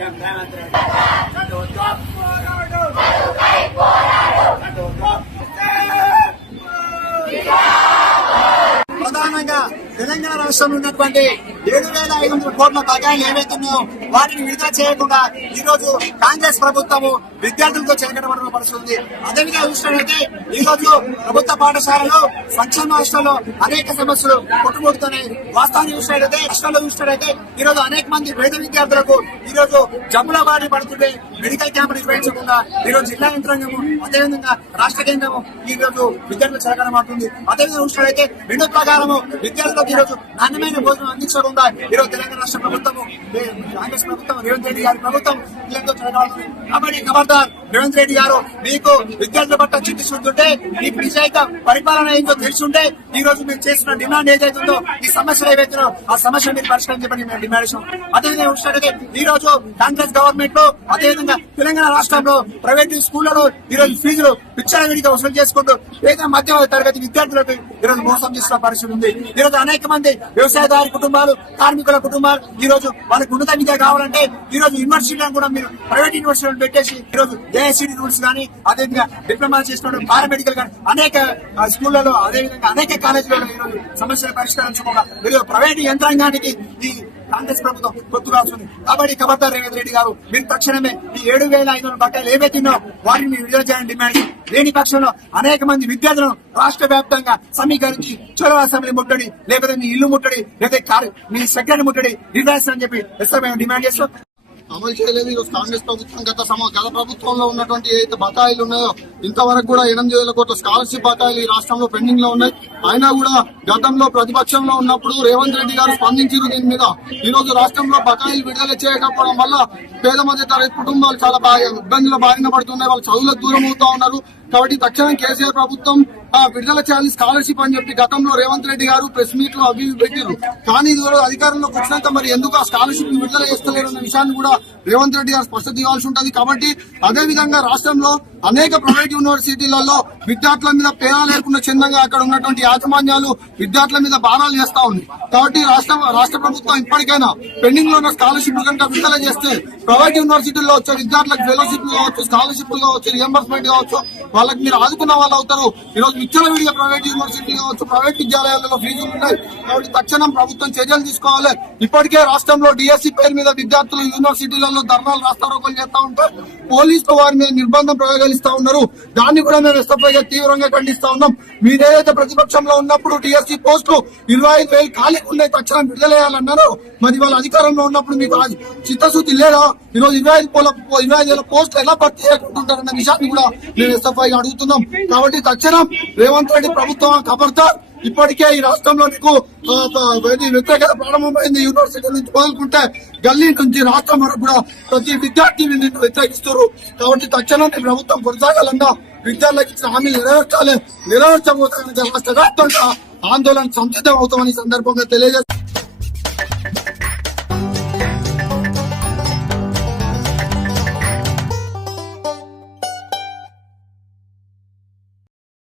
CM Revanth Reddy ప్రధానంగా తెలంగాణ రాష్ట్రంలో ఉన్నటువంటి ఏడు వేల ఐదు వందల కోట్ల బకాయిలు ఏవైతే వాటిని విడుదల చేయకుండా ఈ రోజు కాంగ్రెస్ ప్రభుత్వము విద్యార్థులతో చెలకటబడిన పడుతుంది అదేవిధంగా చూసినట్లయితే ఈ రోజు ప్రభుత్వ పాఠశాలలో సంక్షేమ హాస్టల్లో అనేక సమస్యలు కొట్టుబడుతున్నాయి వాస్తవాన్ని చూసినట్లయితే రాష్ట్రంలో చూసినట్లయితే ఈ రోజు అనేక మంది పేద విద్యార్థులకు ఈ రోజు జమ్ముల బారి పడుతుంటే మెడికల్ క్యాంప్ నిర్వహించకుండా ఈ రోజు జిల్లా యంత్రాంగము అదేవిధంగా రాష్ట్ర కేంద్రము ఈ రోజు విద్యార్థులు చెలకడం అవుతుంది అదేవిధంగా చూసినట్లయితే రెండు ప్రకారము విద్యార్థులకు ఈ రోజు నాణ్యమైన భోజనం అందించడం ఈ ఈరోజు తెలంగాణ రాష్ట్ర ప్రభుత్వం కాంగ్రెస్ ప్రభుత్వం రేవంత్ రెడ్డి గారి ప్రభుత్వం పిల్లలతో చెలకడుతుంది కాబట్టి ఖబర్దార్ రేవంత్ రెడ్డి గారు మీకు విద్యార్థుల పట్ల చిత్తశుద్ధి ఉంటే మీకు నిజాయిత పరిపాలన ఏంటో తెలుసుంటే ఈ రోజు మీరు చేసిన డిమాండ్ ఏదైతుందో ఈ సమస్యలు ఏవైతుందో ఆ సమస్య మీరు పరిష్కరించమని మేము డిమాండ్ చేసాం అదేవిధంగా చూసినట్లయితే ఈ రోజు కాంగ్రెస్ గవర్నమెంట్లో అదేవిధంగా తెలంగాణ రాష్ట్రంలో ప్రైవేట్ స్కూళ్ళలో ఈ రోజు ఫీజులు విచ్చలవిడిగా వసూలు చేసుకుంటూ పేద మధ్య తరగతి విద్యార్థులకు ఈ రోజు మోసం చేస్తున్న పరిస్థితి ఉంది. ఈ రోజు అనేక మంది వ్యవసాయదారి కుటుంబాలు కార్మికుల కుటుంబాలు ఈ రోజు వాళ్ళకు ఉన్నత విద్య కావాలంటే ఈ రోజు యూనివర్సిటీలను కూడా మీరు ప్రైవేట్ యూనివర్సిటీలను పెట్టేసి ఈ రోజు ఏఐసిడి రూల్స్ కానీ అదేవిధంగా డిప్లొమా చేసిన పారామెడికల్ కానీ అనేక స్కూళ్ళలో అదేవిధంగా అనేక కాలేజీలలో ఈరోజు సమస్యలు పరిష్కరించుకోగా మీరు ప్రైవేట్ యంత్రాంగానికి ఈ కాంగ్రెస్ ప్రభుత్వం పొత్తు రాస్తుంది కాబట్టి కబర్దార్ రేవంత్ రెడ్డి గారు మీరు తక్షణమే ఈ ఏడు వేల ఐదు వందల బట్టాలు ఏవైతున్నో వాటిని విడుదల చేయాలని డిమాండ్ లేని పక్షంలో అనేక మంది విద్యార్థులను రాష్ట్ర వ్యాప్తంగా సమీకరించి చొరవ అసెంబ్లీ ముట్టడి లేకపోతే మీ ఇల్లు ముట్టడి లేదా మీ సెక్రటరీ ముట్టడి నిర్వహిస్తారని చెప్పి ఎస్ఆర్ మేము డిమాండ్ చేస్తాం అమలు చేయలేదు. ఈరోజు కాంగ్రెస్ ప్రభుత్వం గత సమ గత ప్రభుత్వంలో ఉన్నటువంటి ఏదైతే బకాయిలు ఉన్నాయో ఇంతవరకు కూడా ఎనిమిది వేల కోట్ల స్కాలర్షిప్ బకాయిలు ఈ రాష్ట్రంలో పెండింగ్లో ఉన్నాయి. అయినా కూడా గతంలో ప్రతిపక్షంలో ఉన్నప్పుడు రేవంత్ రెడ్డి గారు స్పందించారు దీని మీద. ఈ రోజు రాష్ట్రంలో బకాయిలు విడుదల చేయకపోవడం వల్ల పేద మధ్య తరగతి కుటుంబాలు చాలా బాగా ఇబ్బందుల బారిన పడుతున్నాయి. వాళ్ళు చదువులకు దూరం అవుతా ఉన్నారు. కాబట్టి తక్షణం కేసీఆర్ ప్రభుత్వం విడుదల చేయాలి స్కాలర్షిప్ అని చెప్పి గతంలో రేవంత్ రెడ్డి గారు ప్రెస్ మీట్లో అవి పెట్టారు కానీ ఇది కూడా అధికారంలోకి వచ్చినాక మరి ఎందుకు ఆ స్కాలర్షిప్ విడుదల చేస్తలేరు అన్న విషయాన్ని కూడా రేవంత్ రెడ్డి గారు స్పష్టత ఇవ్వాల్సి ఉంటుంది. కాబట్టి అదే విధంగా రాష్ట్రంలో అనేక ప్రైవేట్ యూనివర్సిటీలలో విద్యార్థుల మీద పేరాలు లేకుండా చిన్నగా అక్కడ ఉన్నటువంటి యాజమాన్యాలు విద్యార్థుల మీద భారాలు చేస్తా ఉంది. కాబట్టి రాష్ట్ర రాష్ట్ర ప్రభుత్వం ఇప్పటికైనా పెండింగ్లో ఉన్న స్కాలర్షిప్ కనుక విడుదల చేస్తే ప్రైవేట్ యూనివర్సిటీల్లో వచ్చే విద్యార్థులకు ఫెలోషిప్ కావచ్చు స్కాలర్షిప్ కావచ్చు రియంబర్స్మెంట్ కావచ్చు వాళ్ళకి మీరు ఆదుకున్న వాళ్ళు అవుతారు. ఈ రోజు విచ్చలవిడిగా ప్రైవేట్ యూనివర్సిటీ కావచ్చు ప్రైవేట్ విద్యాలయాలలో ఫీజులు ఉన్నాయి కాబట్టి తక్షణం ప్రభుత్వం చర్యలు తీసుకోవాలి. ఇప్పటికే రాష్ట్రంలో డిఎస్సి పేరు మీద విద్యార్థులు యూనివర్సిటీలలో ధర్నాలు రాస్తారోకలు చేస్తా ఉంటారు పోలీసులు వారి మీద నిర్బంధం ప్రయోగిస్తా ఉన్నారు. దాన్ని కూడా మేము ఎస్ఎఫ్ఐగా తీవ్రంగా ఖండిస్తా ఉన్నాం. మీరేదైతే ప్రతిపక్షంలో ఉన్నప్పుడు టీఎస్సీ పోస్టులు ఇరవై ఐదు వేలు ఖాళీ ఉన్నాయి తక్షణం విడుదలయ్యాలన్నారు మరి వాళ్ళ అధికారంలో ఉన్నప్పుడు మీకు చిత్తశుద్ధి లేదా? ఈ రోజు ఇరవై ఐదు పోల ఇరవై ఐదు వేల పోస్టులు ఎలా భర్తీ చేసుకుంటుంటారన్న విషయాన్ని కూడా మేము ఎస్ఎఫ్ఐ అడుగుతున్నాం. కాబట్టి తక్షణం రేవంత్ రెడ్డి ప్రభుత్వం ఖబర్దార్ ఇప్పటికే ఈ రాష్ట్రంలో నీకు వ్యక్తిగత వ్యతిరేకత ప్రారంభమైంది యూనివర్సిటీ నుంచి మొదలుకుంటే గల్లీ నుంచి రాష్ట్రం వరకు కూడా ప్రతి విద్యార్థిని నిన్ను వ్యతిరేకిస్తారు కాబట్టి తక్షణమే ప్రభుత్వం కొనసాగాలన్నా విద్యార్థులకు ఇచ్చిన హామీలు నెరవేర్చాలి నెరవేర్చబోతున్న రాష్ట్ర వ్యాప్తంగా ఆందోళన సంసిద్ధం అవుతామని సందర్భంగా తెలియజేస్తారు